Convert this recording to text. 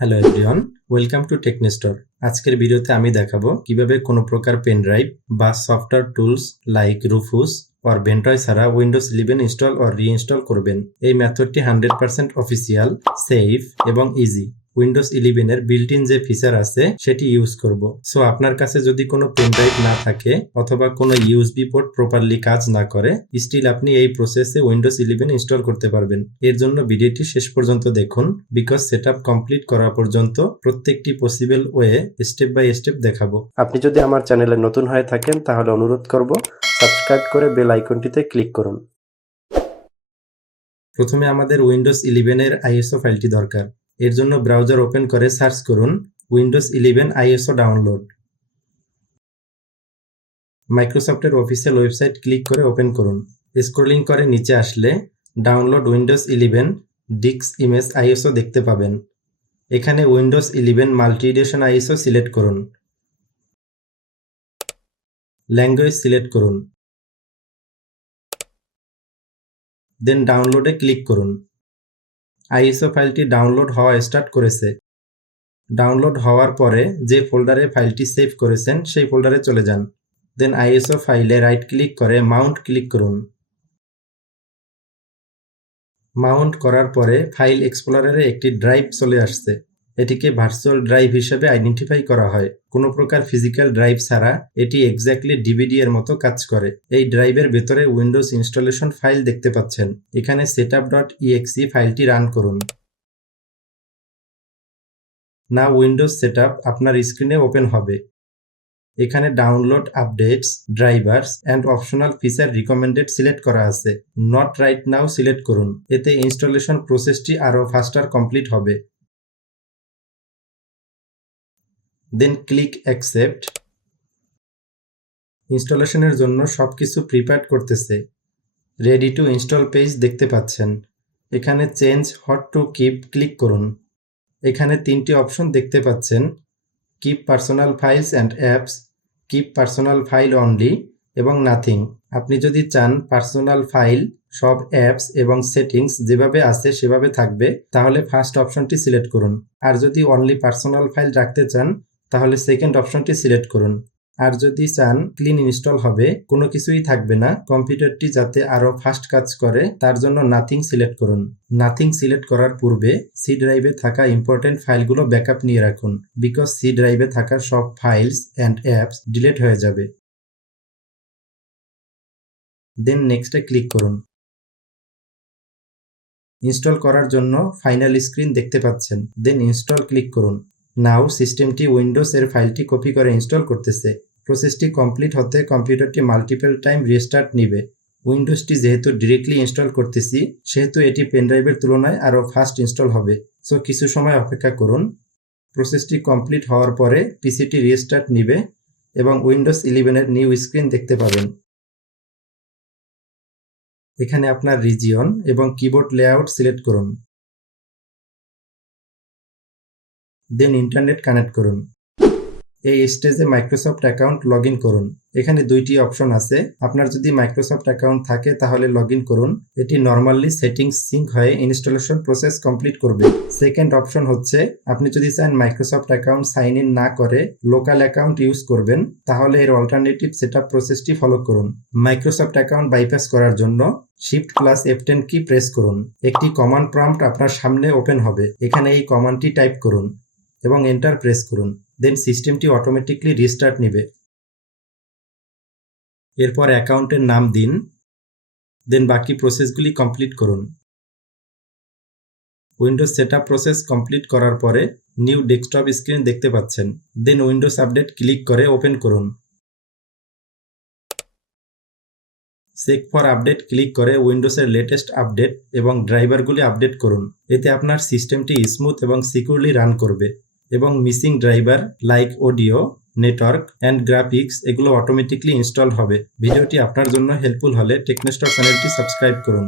Hello everyone, welcome to TechNestor. আজকের ভিডিওতে আমি দেখাবো কিভাবে কোনো প্রকার পেন ড্রাইভ বা software tools like Rufus or Ventoy ছাড়া উইন্ডোজ 11 ইনস্টল অর রিইনস্টল করবেন। এই মেথডটি 100% অফিসিয়াল, সেফ এবং ইজি। উইন্ডোজ 11 এর বিল্ট ইন যে ফিচার আছে সেটি ইউজ করব। সো আপনার কাছে যদি কোনো পেন ড্রাইভ না থাকে অথবা কোনো ইউএসবি পোর্ট প্রপারলি কাজ না করে, স্টিল আপনি এই প্রসেসে উইন্ডোজ 11 ইনস্টল করতে পারবেন। এর জন্য ভিডিওটি শেষ পর্যন্ত দেখুন, বিকজ সেটআপ কমপ্লিট করা পর্যন্ত প্রত্যেকটি possible way step by step দেখাবো। আপনি যদি আমার চ্যানেলে নতুন হয়ে থাকেন তাহলে অনুরোধ করব সাবস্ক্রাইব করে বেল আইকনটিতে ক্লিক করুন। প্রথমে আমাদের উইন্ডোজ 11 এর আইএসও ফাইলটি দরকার। এর জন্য ব্রাউজার ওপেন করে সার্চ করুন উইন্ডোজ 11 আইএসও ডাউনলোড। মাইক্রোসফটের অফিসিয়াল ওয়েবসাইট ক্লিক করে ওপেন করুন। স্ক্রলিং করে নিচে আসলে download Windows 11 disk image ISO দেখতে পাবেন। এখানে Windows 11 multi edition ISO select করুন। ল্যাঙ্গুয়েজ সিলেক্ট করুন, দেন ডাউনলোডে ক্লিক করুন। আইএসও ফাইলটি ডাউনলোড হওয়া স্টার্ট করেছে। ডাউনলোড হওয়ার পরে যে ফোল্ডারে ফাইলটি সেভ করেছেন সেই ফোল্ডারে চলে যান। দেন আইএসও ফাইলে রাইট ক্লিক করে মাউন্ট ক্লিক করুন। মাউন্ট করার পরে ফাইল এক্সপ্লোরারে একটি ড্রাইভ চলে আসছে। এটিকে ভার্চুয়াল ড্রাইভ হিসেবে আইডেন্টিফাই করা হয়। কোনো প্রকার ফিজিক্যাল ড্রাইভ ছাড়া এটি এক্স্যাক্টলি ডিভিডি এর মতো কাজ করে। এই ড্রাইভের ভেতরে উইন্ডোজ ইনস্টলেশন ফাইল দেখতে পাচ্ছেন। এখানে setup.exe ফাইলটি রান করুন। না উইন্ডোজ সেটআপ আপনার স্ক্রিনে ওপেন হবে। এখানে download updates, drivers' and optional feature recommended select করা আছে। নট রাইট নাও সিলেক্ট করুন। এতে ইনস্টলেশন প্রসেসটি আরও ফাস্টার কমপ্লিট হবে। দেন ক্লিক অ্যাকসেপ্ট। ইনস্টলেশনের জন্য সবকিছু প্রিপেয়ার করতেছে। রেডি টু ইনস্টল পেজ দেখতে পাচ্ছেন। এখানে change what to keep click করুন। এখানে তিনটি অপশন দেখতে পাচ্ছেন, keep personal files and apps, keep personal file only এবং নাথিং। আপনি যদি চান পার্সোনাল ফাইল, সব অ্যাপস এবং সেটিংস যেভাবে আছে সেভাবে থাকবে, তাহলে ফার্স্ট অপশনটি সিলেক্ট করুন। আর যদি অনলি পার্সোনাল ফাইল রাখতে চান তাহলে সেকেন্ড অপশনটি সিলেক্ট করুন। আর যদি চান ক্লিন ইনস্টল হবে, কোনো কিছুই থাকবে না, কম্পিউটারটি যাতে আরও ফাস্ট কাজ করে, তার জন্য নাথিং সিলেক্ট করুন। নাথিং সিলেক্ট করার পূর্বে সি ড্রাইভে থাকা ইম্পর্টেন্ট ফাইলগুলো ব্যাকআপ নিয়ে রাখুন, বিকজ সি ড্রাইভে থাকা সব ফাইলস অ্যান্ড অ্যাপস ডিলিট হয়ে যাবে। দেন নেক্সটে ক্লিক করুন। ইনস্টল করার জন্য ফাইনাল স্ক্রিন দেখতে পাচ্ছেন। দেন ইনস্টল ক্লিক করুন। নাও সিস্টেমটি উইন্ডোজ এর ফাইলটি কপি করে ইনস্টল করতেছে। প্রসেসটি কমপ্লিট হতে কম্পিউটারটি মাল্টিপল টাইম রিস্টার্ট নিবে। উইন্ডোজটি যেহেতু ডিরেক্টলি ইনস্টল করতেছি সেহেতু এটি পেনড্রাইভের তুলনায় আরও ফাস্ট ইনস্টল হবে। সো কিছু সময় অপেক্ষা করুন। প্রসেসটি কমপ্লিট হওয়ার পরে পিসিটি রিস্টার্ট নিবে এবং উইন্ডোজ 11 এর নিউ স্ক্রিন দেখতে পাবেন। এখানে আপনার রিজিয়ন এবং কিবোর্ড লেআউট সিলেক্ট করুন। দেন ইন্টারনেট কানেক্ট করুন। এই স্টেজে মাইক্রোসফট অ্যাকাউন্ট লগ ইন করুন। এখানে দুইটি অপশন আছে। আপনার যদি মাইক্রোসফট অ্যাকাউন্ট থাকে তাহলে লগ ইন করুন। এটি নর্মালি সেটিংস সিঙ্ক হয়ে ইনস্টলেশন প্রসেস কমপ্লিট করবে। সেকেন্ড অপশন হচ্ছে আপনি যদি চান মাইক্রোসফট অ্যাকাউন্ট সাইন ইন না করে লোকাল অ্যাকাউন্ট ইউজ করবেন, তাহলে এর অল্টারনেটিভ সেটআপ প্রসেসটি ফলো করুন। মাইক্রোসফট অ্যাকাউন্ট বাইপাস করার জন্য Shift+F10 কি প্রেস করুন। একটি কমান্ড প্রম্পট আপনার সামনে ওপেন হবে। এখানে এই কমান্ডটি টাইপ করুন এবং এন্টার প্রেস করুন। দেন সিস্টেমটি অটোমেটিকলি রিস্টার্ট নেবে। এরপর অ্যাকাউন্টের নাম দিন। দেন বাকি প্রসেসগুলি কমপ্লিট করুন। উইন্ডোজ সেটআপ প্রসেস কমপ্লিট করার পরে নিউ ডেস্কটপ স্ক্রিন দেখতে পাচ্ছেন। দেন উইন্ডোজ আপডেট ক্লিক করে ওপেন করুন। চেক ফর আপডেট ক্লিক করে উইন্ডোজের লেটেস্ট আপডেট এবং ড্রাইভারগুলি আপডেট করুন। এতে আপনার সিস্টেমটি স্মুথ এবং সিকিউরলি রান করবে এবং missing driver like audio, network and graphics এগুলো অটোমেটিকলি ইনস্টল হবে। ভিডিওটি আপনার জন্য হেল্পফুল হলে টেকনেস্টর চ্যানেলটি সাবস্ক্রাইব করুন।